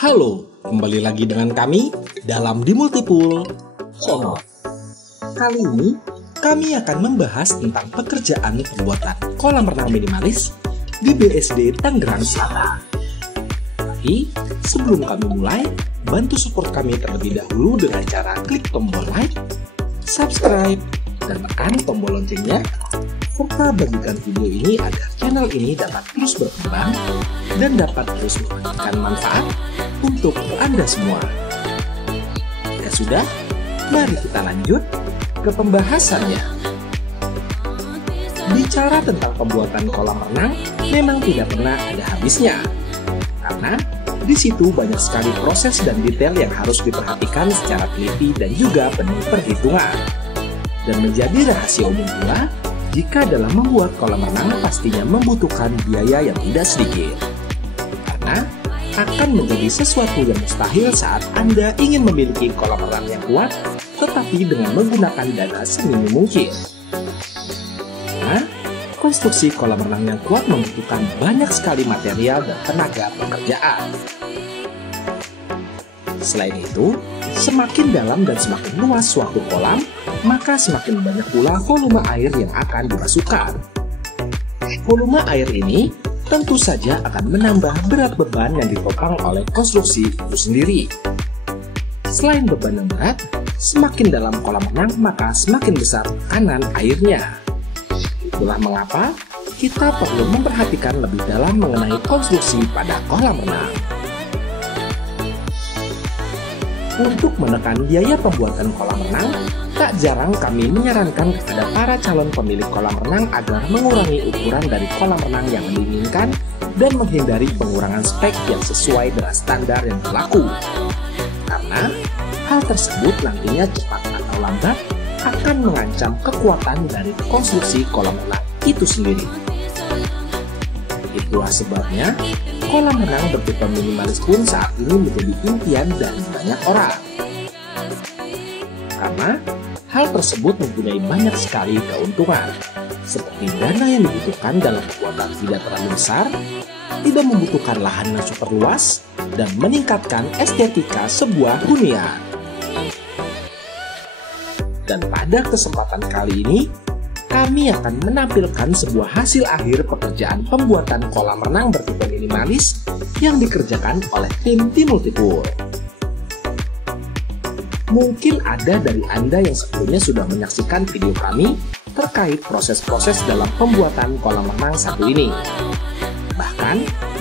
Halo, kembali lagi dengan kami dalam di Multipool Channel. Kali ini kami akan membahas tentang pekerjaan pembuatan kolam renang minimalis di BSD Tangerang Selatan. Tapi sebelum kami mulai, bantu support kami terlebih dahulu dengan cara klik tombol like, subscribe, dan tekan tombol loncengnya, serta bagikan video ini agar channel ini dapat terus berkembang dan dapat terus memberikan manfaat untuk Anda semua. Ya sudah, mari kita lanjut ke pembahasannya. Bicara tentang pembuatan kolam renang memang tidak pernah ada habisnya, karena di situ banyak sekali proses dan detail yang harus diperhatikan secara teliti dan juga penuh perhitungan. Dan menjadi rahasia umum pula, jika dalam membuat kolam renang pastinya membutuhkan biaya yang tidak sedikit. Karena akan menjadi sesuatu yang mustahil saat Anda ingin memiliki kolam renang yang kuat, tetapi dengan menggunakan dana seminim mungkin. Karena konstruksi kolam renang yang kuat membutuhkan banyak sekali material dan tenaga pekerjaan. Selain itu, semakin dalam dan semakin luas suatu kolam, maka semakin banyak pula volume air yang akan dimasukkan. Volume air ini tentu saja akan menambah berat beban yang ditopang oleh konstruksi itu sendiri. Selain beban yang berat, semakin dalam kolam renang maka semakin besar tekanan airnya. Itulah mengapa kita perlu memperhatikan lebih dalam mengenai konstruksi pada kolam renang. Untuk menekan biaya pembuatan kolam renang, tak jarang kami menyarankan kepada para calon pemilik kolam renang agar mengurangi ukuran dari kolam renang yang diinginkan dan menghindari pengurangan spek yang sesuai dengan standar yang berlaku. Karena hal tersebut nantinya cepat atau lambat akan mengancam kekuatan dari konstruksi kolam renang itu sendiri. Itulah sebabnya kolam renang bertipe minimalis pun saat ini menjadi impian dari banyak orang. Karena hal tersebut mempunyai banyak sekali keuntungan, seperti dana yang dibutuhkan dalam pembuatan tidak terlalu besar, tidak membutuhkan lahan yang super luas, dan meningkatkan estetika sebuah hunian. Dan pada kesempatan kali ini, kami akan menampilkan sebuah hasil akhir pekerjaan pembuatan kolam renang bertipe minimalis yang dikerjakan oleh tim di Multipool. Mungkin ada dari Anda yang sebelumnya sudah menyaksikan video kami terkait proses-proses dalam pembuatan kolam renang satu ini. Bahkan,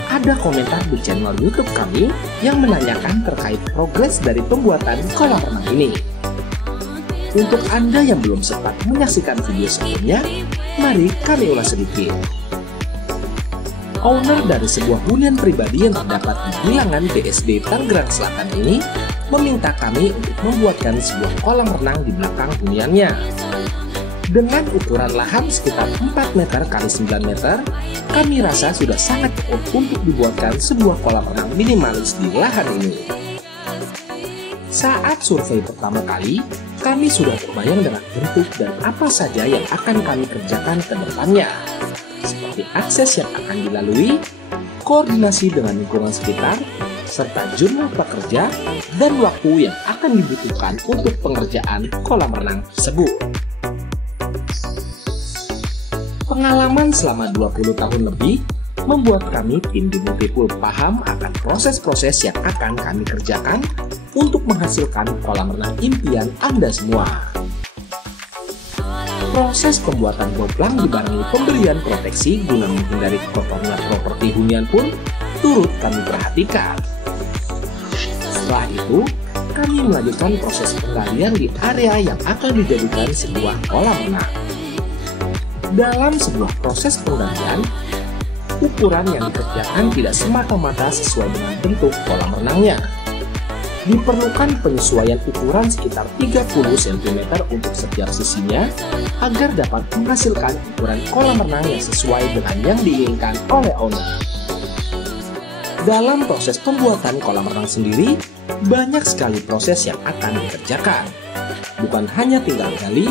ada komentar di channel YouTube kami yang menanyakan terkait progres dari pembuatan kolam renang ini. Untuk Anda yang belum sempat menyaksikan video sebelumnya, mari kami ulas sedikit. Owner dari sebuah hunian pribadi yang terdapat di bilangan BSD Tangerang Selatan ini meminta kami untuk membuatkan sebuah kolam renang di belakang huniannya. Dengan ukuran lahan sekitar 4 meter x 9 meter, kami rasa sudah sangat cukup untuk dibuatkan sebuah kolam renang minimalis di lahan ini. Saat survei pertama kali, kami sudah terbayang dengan bentuk dan apa saja yang akan kami kerjakan ke depannya, seperti akses yang akan dilalui, koordinasi dengan lingkungan sekitar, serta jumlah pekerja dan waktu yang akan dibutuhkan untuk pengerjaan kolam renang tersebut. Pengalaman selama 20 tahun lebih membuat kami tim di Multipool paham akan proses-proses yang akan kami kerjakan untuk menghasilkan kolam renang impian Anda semua. Proses pembuatan boplang dibarengi pemberian proteksi guna menghindari kotornya properti hunian pun turut kami perhatikan. Setelah itu, kami melanjutkan proses penggalian di area yang akan dijadikan sebuah kolam renang. Dalam sebuah proses penggalian, ukuran yang dikerjakan tidak semata-mata sesuai dengan bentuk kolam renangnya. Diperlukan penyesuaian ukuran sekitar 30 cm untuk setiap sisinya agar dapat menghasilkan ukuran kolam renang yang sesuai dengan yang diinginkan oleh owner. Dalam proses pembuatan kolam renang sendiri, banyak sekali proses yang akan dikerjakan. Bukan hanya tinggal gali,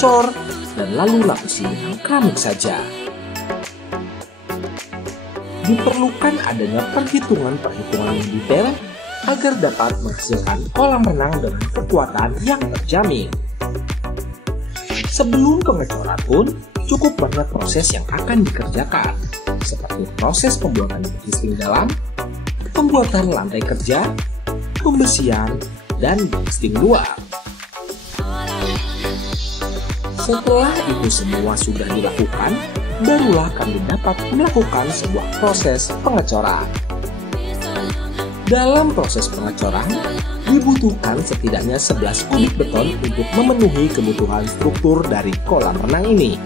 cor, dan lalu lapisi dengan keramik saja. Diperlukan adanya perhitungan-perhitungan yang detail agar dapat menghasilkan kolam renang dengan kekuatan yang terjamin. Sebelum pengecoran pun, cukup banyak proses yang akan dikerjakan, seperti proses pembuatan casing dalam, pembuatan lantai kerja, pembersihan, dan casing luar. Setelah itu semua sudah dilakukan, barulah kami dapat melakukan sebuah proses pengecoran. Dalam proses pengecoran, dibutuhkan setidaknya 11 kubik beton untuk memenuhi kebutuhan struktur dari kolam renang ini.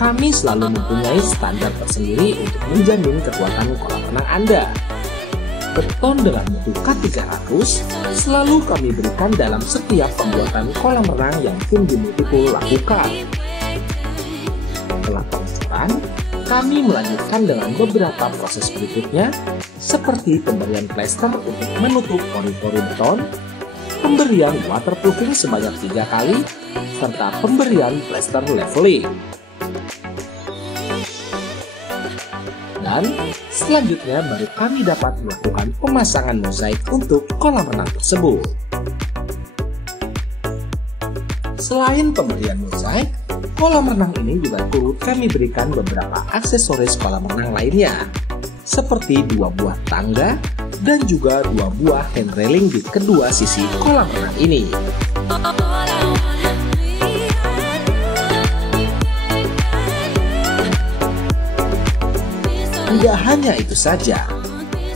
Kami selalu mempunyai standar tersendiri untuk menjamin kekuatan kolam renang Anda. Beton dengan mutu K300 selalu kami berikan dalam setiap pembuatan kolam renang yang tim di Multipool lakukan. Setelah pengecoran, kami melanjutkan dengan beberapa proses berikutnya, seperti pemberian plester untuk menutup pori-pori beton, pemberian waterproofing sebanyak 3 kali, serta pemberian plester leveling. Dan selanjutnya baru kami dapat melakukan pemasangan mozaik untuk kolam renang tersebut. Selain pemberian mozaik, kolam renang ini juga turut kami berikan beberapa aksesoris kolam renang lainnya, seperti 2 buah tangga dan juga 2 buah hand railing di kedua sisi kolam renang ini. Tidak hanya itu saja,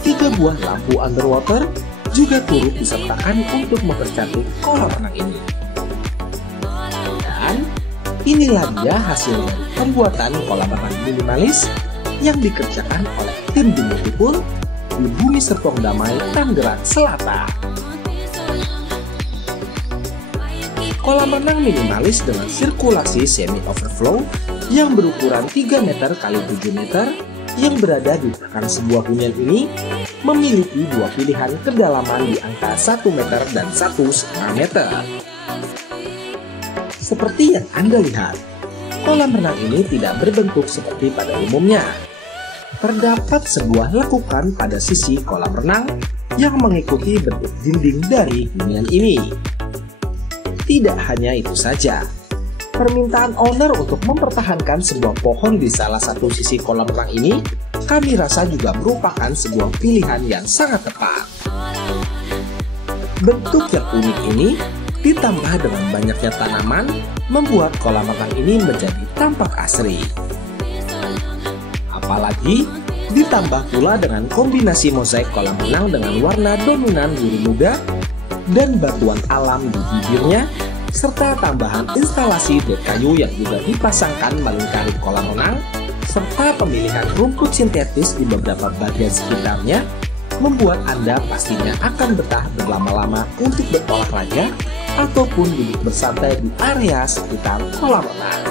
3 buah lampu underwater juga turut disertakan untuk mempercantik kolam renang ini. Dan inilah dia hasil dari pembuatan kolam renang minimalis yang dikerjakan oleh tim di Multipool di Bumi Serpong Damai, Tangerang Selatan. Kolam renang minimalis dengan sirkulasi semi overflow yang berukuran 3 meter x 7 meter yang berada di belakang sebuah hunian ini memiliki 2 pilihan kedalaman di angka 1 meter dan 1,5 meter. Seperti yang Anda lihat, kolam renang ini tidak berbentuk seperti pada umumnya. Terdapat sebuah lekukan pada sisi kolam renang yang mengikuti bentuk dinding dari hunian ini. Tidak hanya itu saja, permintaan owner untuk mempertahankan sebuah pohon di salah satu sisi kolam renang ini, kami rasa juga merupakan sebuah pilihan yang sangat tepat. Bentuk yang unik ini, ditambah dengan banyaknya tanaman, membuat kolam renang ini menjadi tampak asri. Apalagi, ditambah pula dengan kombinasi mozaik kolam renang dengan warna dominan biru muda dan batuan alam di bibirnya, serta tambahan instalasi dek kayu yang juga dipasangkan melingkari kolam renang, serta pemilihan rumput sintetis di beberapa bagian sekitarnya, membuat Anda pastinya akan betah berlama-lama untuk berolahraga ataupun duduk bersantai di area sekitar kolam renang.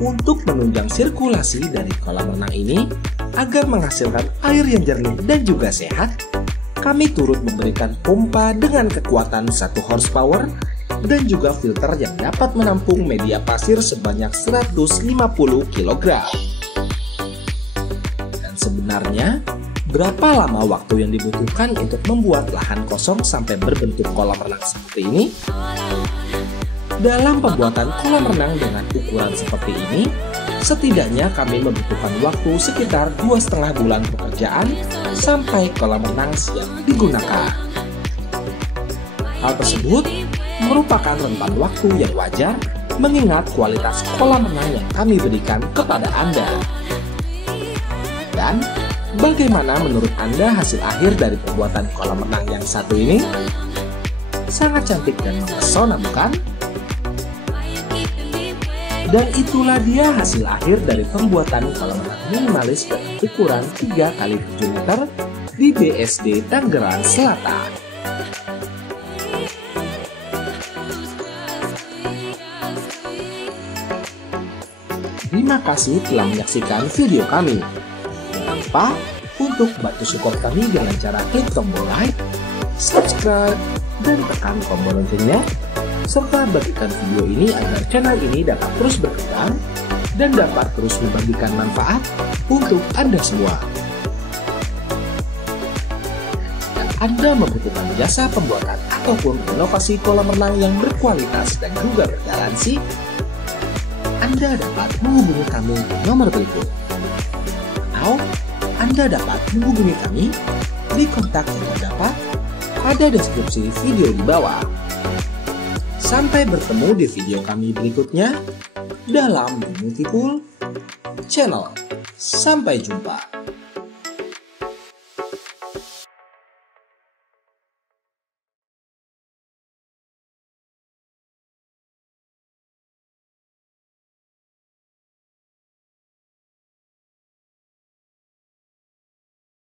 Untuk menunjang sirkulasi dari kolam renang ini, agar menghasilkan air yang jernih dan juga sehat, kami turut memberikan pompa dengan kekuatan 1 horsepower dan juga filter yang dapat menampung media pasir sebanyak 150 kg. Dan sebenarnya, berapa lama waktu yang dibutuhkan untuk membuat lahan kosong sampai berbentuk kolam renang seperti ini? Dalam pembuatan kolam renang dengan ukuran seperti ini, setidaknya kami membutuhkan waktu sekitar 2,5 bulan pekerjaan sampai kolam renang siap digunakan. Hal tersebut merupakan rentan waktu yang wajar mengingat kualitas kolam renang yang kami berikan kepada Anda. Dan bagaimana menurut Anda hasil akhir dari pembuatan kolam renang yang satu ini? Sangat cantik dan mempesona, bukan? Dan itulah dia hasil akhir dari pembuatan kolam renang minimalis dengan ukuran 3 x 7 meter di BSD Tangerang Selatan. Di Terima kasih telah menyaksikan video kami. Jangan lupa untuk bantu support kami dengan cara klik tombol like, subscribe, dan tekan tombol loncengnya, serta bagikan video ini agar channel ini dapat terus berkembang dan dapat terus membagikan manfaat untuk Anda semua. Jika Anda membutuhkan jasa pembuatan ataupun inovasi kolam renang yang berkualitas dan juga bergaransi, Anda dapat menghubungi kami di nomor berikut. Atau Anda dapat menghubungi kami di kontak yang terdapat pada deskripsi video di bawah. Sampai bertemu di video kami berikutnya dalam Beautiful Channel. Sampai jumpa.